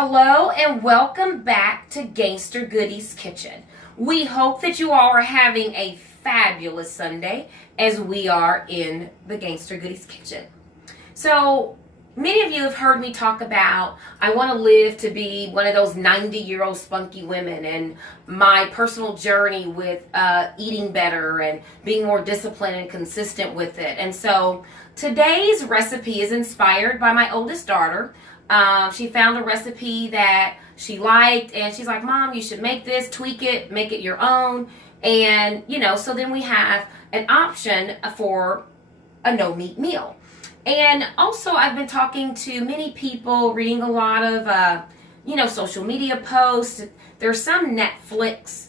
Hello and welcome back to Gangster Goodies Kitchen. We hope that you all are having a fabulous Sunday as we are in the Gangster Goodies Kitchen. So, many of you have heard me talk about I want to live to be one of those 90-year-old spunky women and my personal journey with eating better and being more disciplined and consistent with it. And so, today's recipe is inspired by my oldest daughter. She found a recipe that she liked and she's like, Mom, you should make this, tweak it, make it your own. And, so then we have an option for a no-meat meal. And also I've been talking to many people, reading a lot of, social media posts. There's some Netflix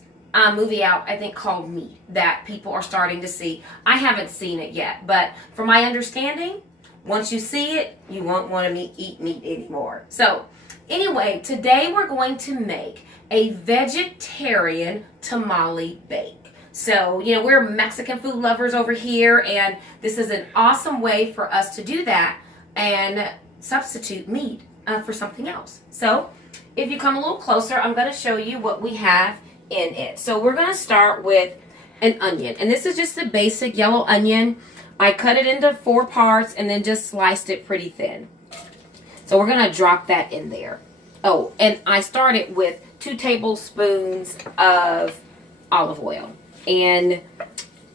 movie out, I think, called Meat that people are starting to see. I haven't seen it yet, but from my understanding, once you see it, you won't want to eat meat anymore. So, anyway, today we're going to make a vegetarian tamale bake. So, we're Mexican food lovers over here, and this is an awesome way for us to do that and substitute meat for something else. So, if you come a little closer, I'm going to show you what we have in it. So, we're going to start with an onion, and this is just a basic yellow onion. I cut it into 4 parts and then just sliced it pretty thin. So we're going to drop that in there. Oh, and I started with 2 tablespoons of olive oil. And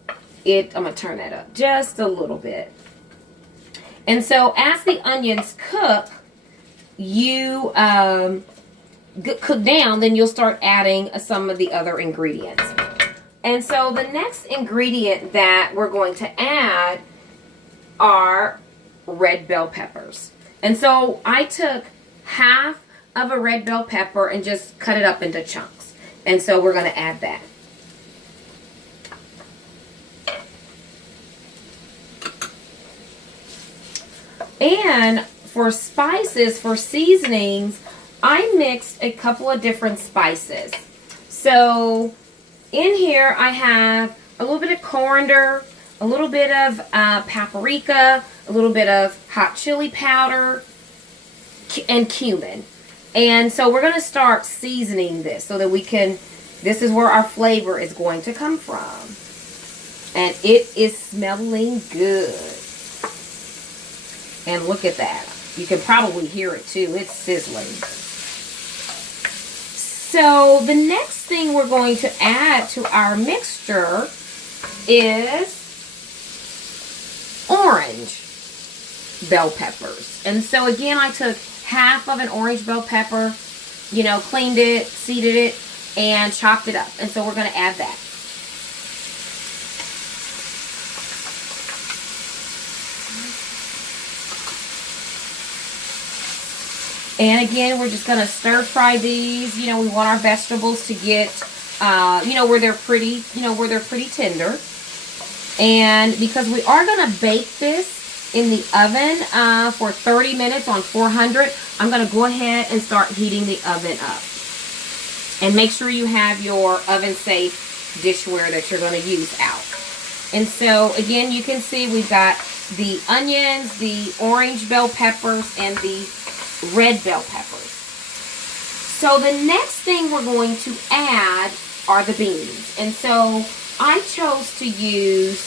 I'm going to turn that up just a little bit. And so as the onions cook, you cook down, then you'll start adding some of the other ingredients. And so the next ingredient that we're going to add are red bell peppers. And so I took half of a red bell pepper and just cut it up into chunks. And so we're going to add that. And for spices, for seasonings, I mixed a couple of different spices. So in here, I have a little bit of coriander, a little bit of paprika, a little bit of hot chili powder, and cumin. And so we're going to start seasoning this so that this is where our flavor is going to come from. And it is smelling good. And look at that. You can probably hear it too. It's sizzling. So the next thing we're going to add to our mixture is orange bell peppers. And so again, I took half of an orange bell pepper, cleaned it, seeded it, and chopped it up. And so we're going to add that. And again, we're just going to stir fry these. We want our vegetables to get, where they're pretty tender. And because we are going to bake this in the oven for 30 minutes on 400, I'm going to go ahead and start heating the oven up. And make sure you have your oven-safe dishware that you're going to use out. And so, again, you can see we've got the onions, the orange bell peppers, and the red bell peppers. So the next thing we're going to add are the beans. And so I chose to use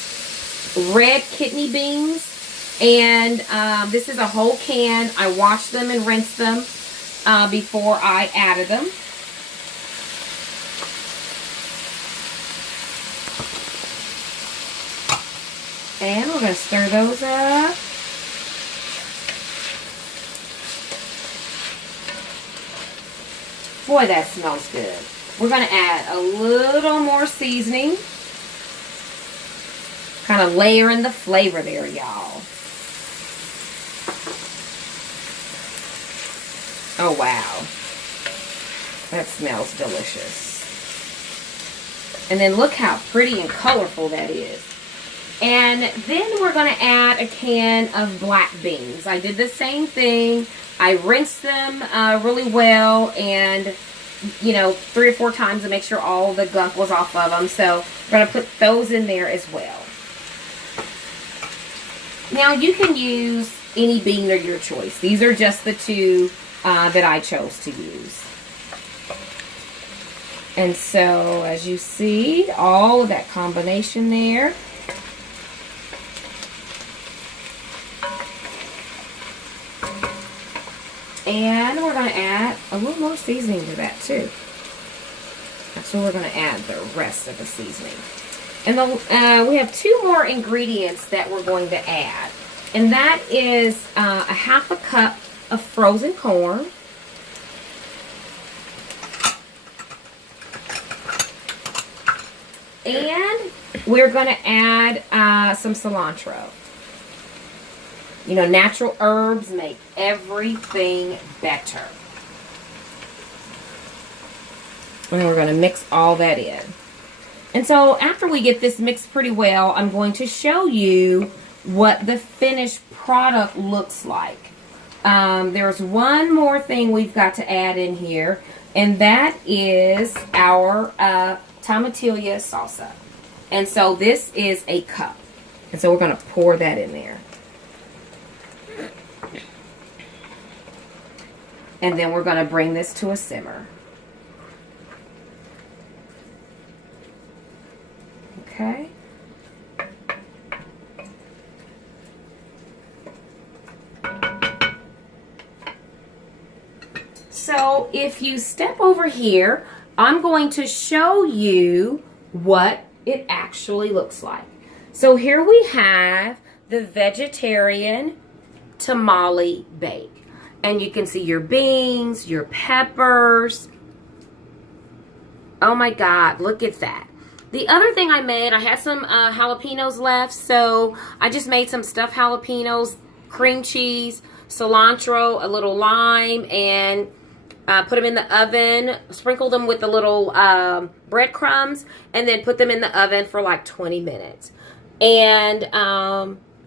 red kidney beans. And this is a whole can. I washed them and rinsed them before I added them. And we're going to stir those up. Boy, that smells good. We're going to add a little more seasoning. Kind of layering the flavor there, y'all. Oh, wow. That smells delicious. And then look how pretty and colorful that is. And then we're going to add a can of black beans. I did the same thing. I rinsed them really well and, 3 or 4 times to make sure all the gunk was off of them. So we're going to put those in there as well. Now you can use any bean of your choice. These are just the 2 that I chose to use. And so, as you see, all of that combination there. And we're going to add a little more seasoning to that too. So we're going to add the rest of the seasoning. And we have 2 more ingredients that we're going to add. And that is a half a cup of frozen corn. And we're going to add some cilantro. You know, natural herbs make everything better. And we're going to mix all that in. And so after we get this mixed pretty well, I'm going to show you what the finished product looks like. There's one more thing we've got to add in here, and that is our tomatillo salsa. And so this is a cup. And so we're going to pour that in there. And then we're going to bring this to a simmer. Okay. So if you step over here, I'm going to show you what it actually looks like. So here we have the vegetarian tamale bake. And you can see your beans, your peppers. Oh my God, look at that. The other thing I made, I had some jalapenos left, so I just made some stuffed jalapenos, cream cheese, cilantro, a little lime, and put them in the oven, sprinkled them with a little breadcrumbs, and then put them in the oven for like 20 minutes. And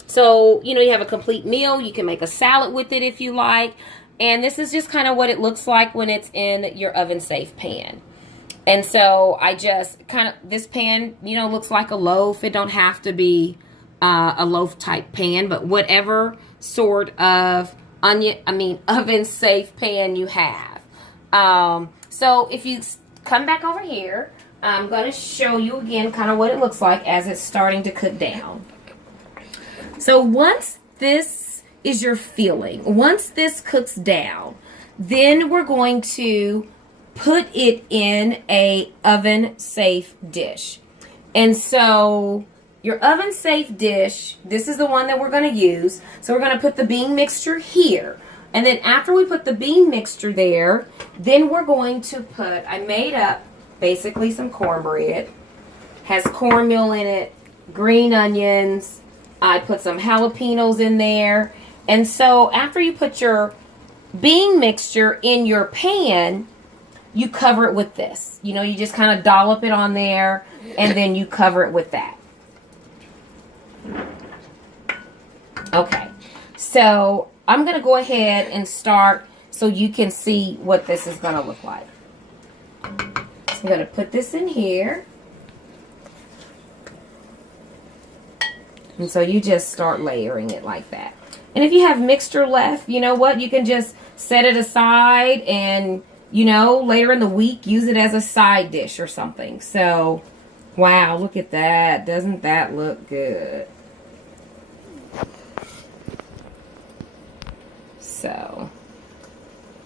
so, you know, you have a complete meal. You can make a salad with it if you like. And this is just kind of what it looks like when it's in your oven-safe pan. And so I just kind of, this pan, you know, looks like a loaf. It don't have to be a loaf-type pan, but whatever sort of oven-safe pan you have. So if you come back over here, I'm going to show you again kind of what it looks like as it's starting to cook down. So once this is your filling, once this cooks down, then we're going to put it in a oven-safe dish. And so your oven-safe dish, this is the one that we're going to use. So we're going to put the bean mixture here. And then after we put the bean mixture there, then we're going to put, I made up basically some cornbread. Has cornmeal in it, green onions. I put some jalapenos in there. And so after you put your bean mixture in your pan, you cover it with this. You know, you just kind of dollop it on there, and then you cover it with that. Okay, so I'm going to go ahead and start so you can see what this is going to look like. So I'm going to put this in here. And so you just start layering it like that. And if you have mixture left, you know what? You can just set it aside and, you know, later in the week, use it as a side dish or something. So, wow, look at that. Doesn't that look good? So,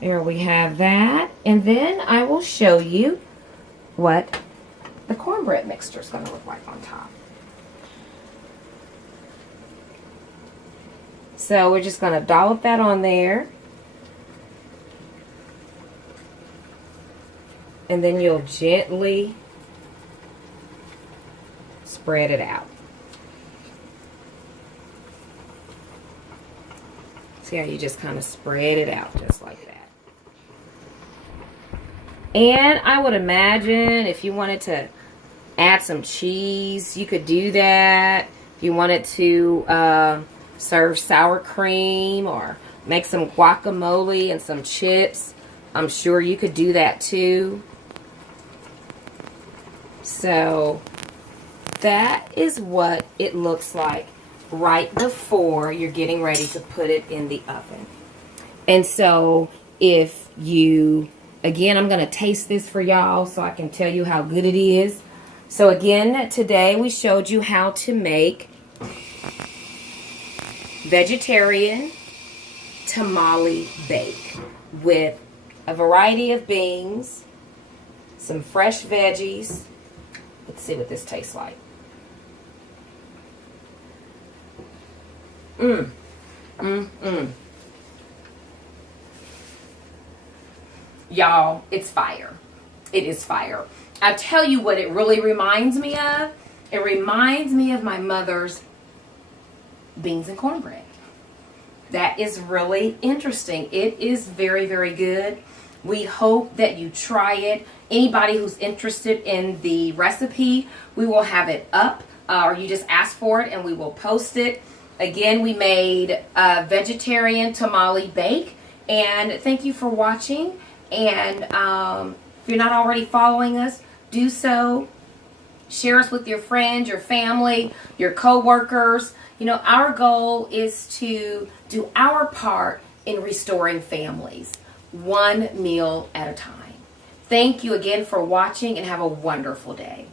there we have that. And then I will show you what the cornbread mixture is going to look like on top. So we're just going to dollop that on there. And then you'll gently spread it out. See how you just kind of spread it out just like that. And I would imagine if you wanted to add some cheese, you could do that. If you wanted to serve sour cream or make some guacamole and some chips, I'm sure you could do that too. So that is what it looks like right before you're getting ready to put it in the oven. And so if you, again, I'm going to taste this for y'all so I can tell you how good it is. So again, today we showed you how to make vegetarian tamale bake with a variety of beans, some fresh veggies. Let's see what this tastes like. Y'all, it's fire. It is fire. I'll tell you what it really reminds me of. It reminds me of my mother's beans and cornbread. That is really interesting. It is very, very good. We hope that you try it. Anybody who's interested in the recipe, we will have it up, or you just ask for it and we will post it. Again, we made a vegetarian tamale bake, and thank you for watching. And if you're not already following us, do so. Share us with your friends, your family, your co-workers. You know, our goal is to do our part in restoring families, one meal at a time. Thank you again for watching, and have a wonderful day.